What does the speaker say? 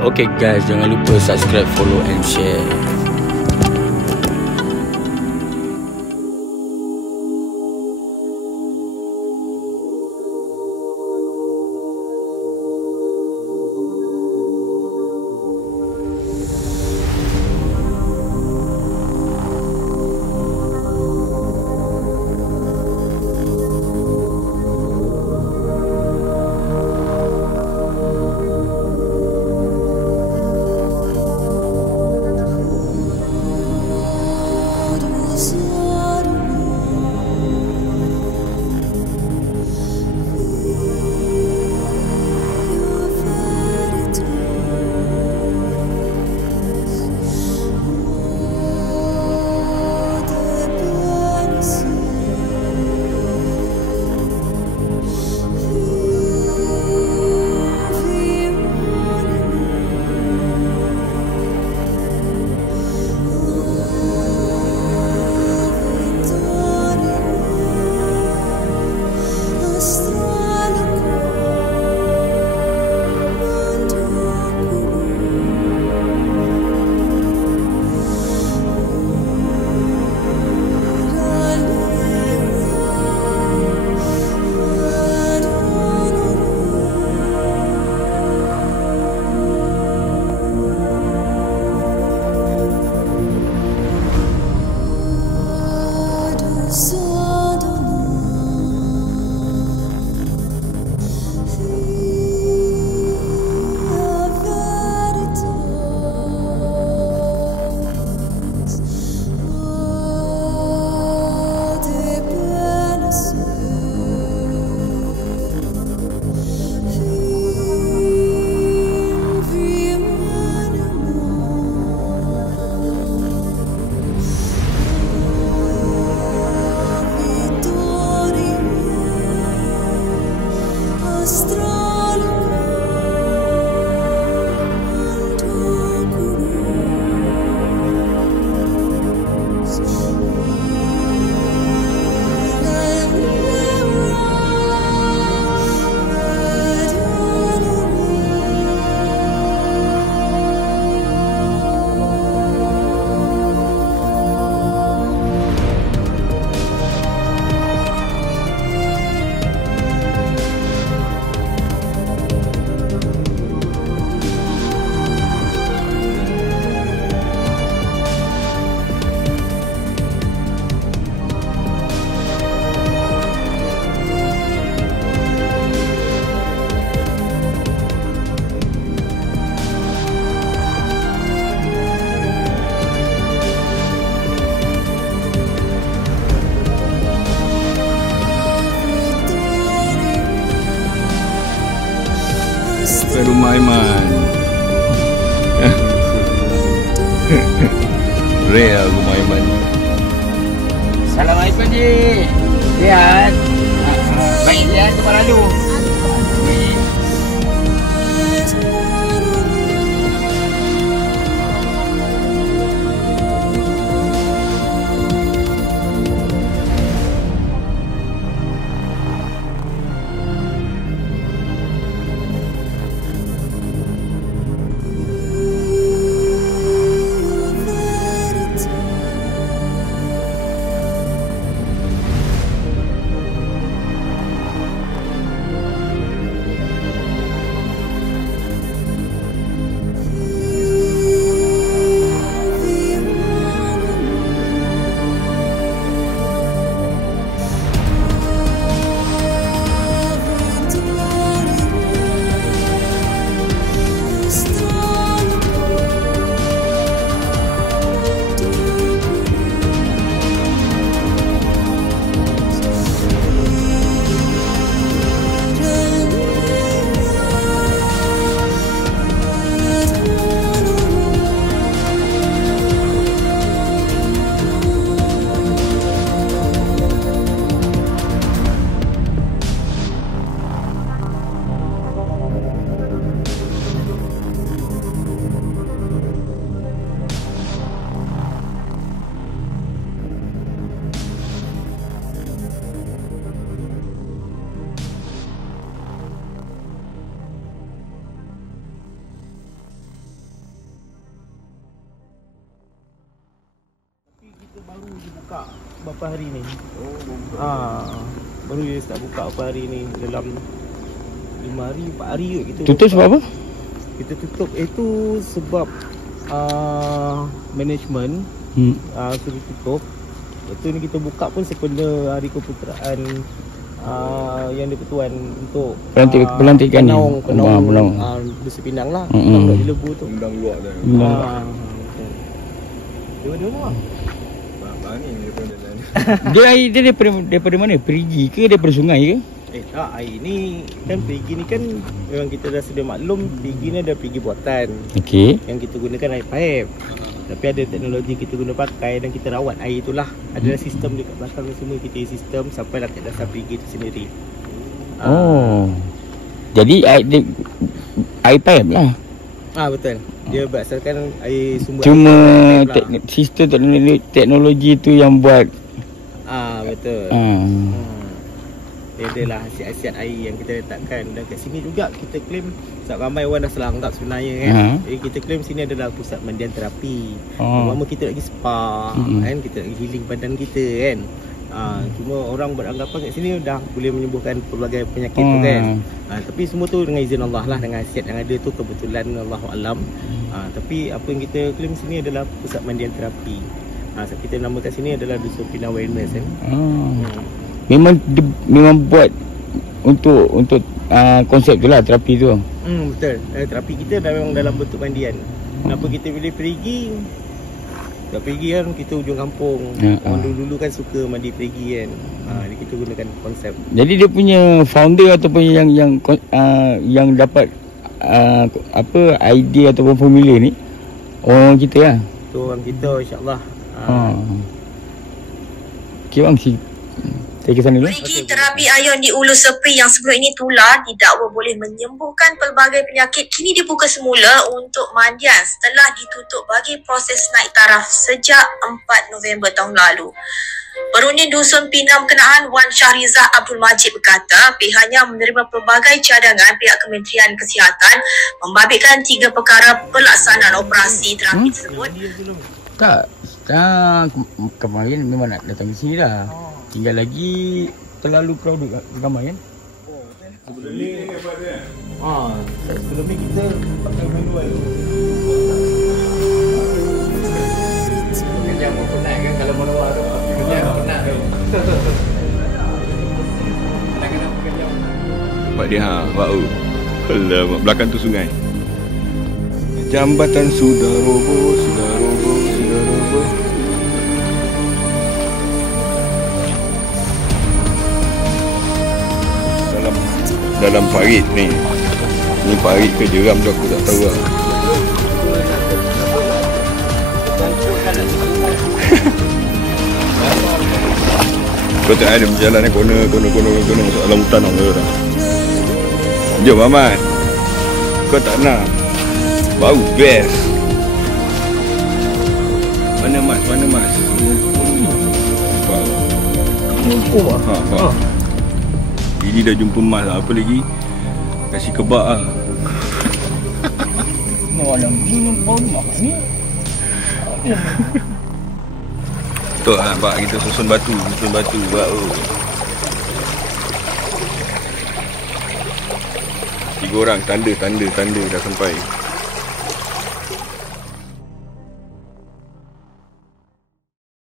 Okay guys, jangan lupa subscribe, follow and share. Ke rumah Aiman. Real rumah Aiman. Assalamualaikum Ji. Lihat. Baik lihat tempat lalu. buka berapa hari ni. Baru dia start buka berapa hari ni. Dalam 5 hari, 4 hari ke kita Tutup sebab apa? Kita tutup itu sebab management suruh tutup. Lepas tu ni kita buka pun sempena hari keputeraan yang di-Pertuan untuk pelantikan ni. Penang Besar Pinang lah. Penang di Lebu tu. Undang luar dah. Dua-dua lah. Ni daripada dalam. Dia air dia daripada mana? Perigi ke daripada sungai ke? Tak, air ni kan perigi ni kan memang kita dah sedia maklum, perigi ni ada perigi buatan. Okey. Yang kita gunakan air paip. Tapi ada teknologi kita guna pakai dan kita rawat air itulah. Ada sistem dekat belakang ni semua, kita sistem sampai lah ke dasar perigi tu sendiri. Jadi air paip lah. Betul. Dia berdasarkan air sumber. Cuma air sistem teknologi tu yang buat. Betul. Dia adalah hasiat-hasiat air yang kita letakkan. Dan kat sini juga kita claim, sebab ramai orang dah salah anggap sebenarnya kan. Jadi kita claim sini adalah pusat mandian terapi. Pertama kita lagi spa kan, kita lagi healing badan kita kan. Cuma orang beranggapan kat sini dah boleh menyembuhkan pelbagai penyakit tu kan. Tapi semua tu dengan izin Allah lah, dengan hasiat yang ada tu kebetulan Allahu alam. Tapi apa yang kita claim sini adalah pusat mandian terapi. Sebab kita namakan sini adalah Dusun Pinang Wellness kan. Memang buat untuk konsep tu lah, terapi tu. Betul. Terapi kita dah memang dalam bentuk mandian. Kenapa kita pilih perigi? Sebab perigi kan kita ujung kampung. Orang dulu-dulu kan suka mandi perigi kan. Jadi kita gunakan konsep. Jadi dia punya founder ataupun yang dapat idea ataupun formula ni orang kita lah. Tu orang kita, insya-Allah. Okay bang, saya ke sana dulu. Perigi terapi ion di Ulu Sepi yang sebelum ini tular didakwa boleh menyembuhkan pelbagai penyakit kini dibuka semula untuk mandian setelah ditutup bagi proses naik taraf sejak 4 November tahun lalu. Berunding Dusun Pinang berkenaan, Wan Syahrizah Abdul Majid berkata pihaknya menerima pelbagai cadangan pihak Kementerian Kesihatan membabitkan 3 perkara pelaksanaan operasi terapi tersebut. Tak, kemarin memang nak datang ke sini dah. Tinggal lagi terlalu crowded ramai kan? Sebelum ni apa dia? Sebelum ni kita pakai manual. Kejap pun penat kan kalau manual tu. Kejap penat tu. Kadang-kadang kejap. Nampak dia bau. Alamak, belakang tu sungai. Jambatan sudah roboh. Dalam parit ni. Ni parit ke jeram tu aku tak tahu lah. Kau tak ada berjalan ni kona masuk dalam hutan tau. Jom Ahmad. Kau tak nak. Baru best. Mana mas? Ini dah jumpa mas lah. Apa lagi? Kasih kebab lah. Malam ni bau mak ni. Betul lah pak, kita susun batu bau. 3 orang tanda dah sampai.